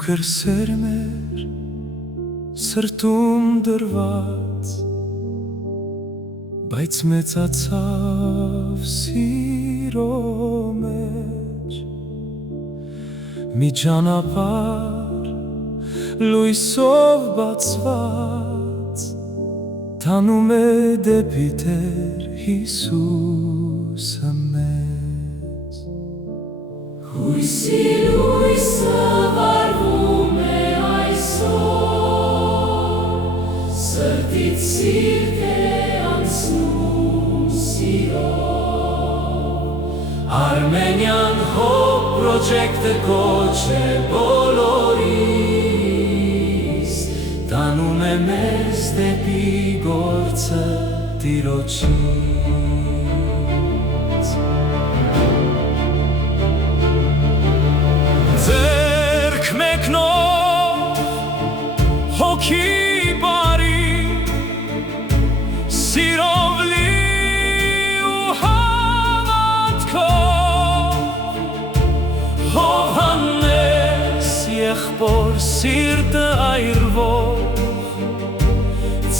փոքր սերմ էր սրտում դրված, բայց մեծացավ սիրո մեջ, մի ճանապարհ լույսով բացված, տանում է դեպի Տեր Հիսուսը մեզ։ Հույսի լույսը վառվում է այսօր, սրտից սիրտ է անցնում սիրով։ Armenian Hope Project-ը կոչ է բոլորիս, տանում է մեզ դեպի գործը Տիրոջից։ Ձեռք մեկնով հոգի բարի, սիրով լի ու հավատքով, Հովհաննես եղբոր սիրտը այրվող,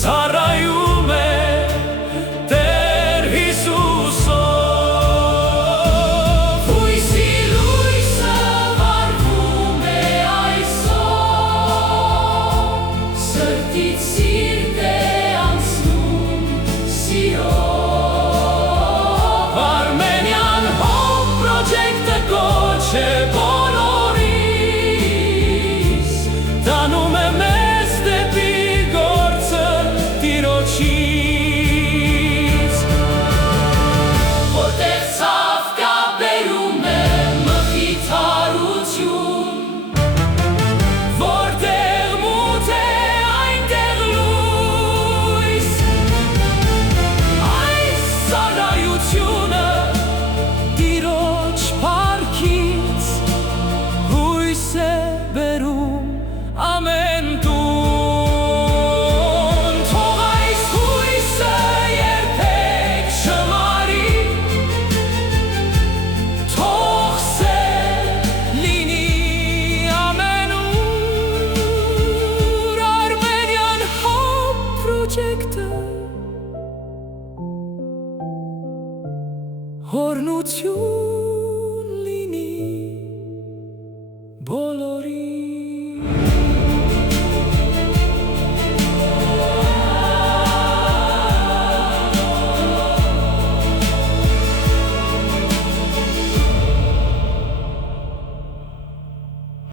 ծառայում է Տեր Հիսուսով։ Հույսի լույսը վառվում է այսօր, սրտից սիրտ է անցնում սիրով։ Armenian Hope Project-ը կոչ է բոլորիս, տանում է մեզ դեպի գործը Տիրոջից։ Որտեղ ցավկա բերում է մխիթարություն, Որտեղ մութ է այնտեղ լույս, այս ծառայությունը Տիրոջ փառքից հույս է բերում ամեն տուն։ Թող այս հույսը երբեք չմարի, թող սեր լինի ամենուր, Armenian Hope Project-ը հորնություն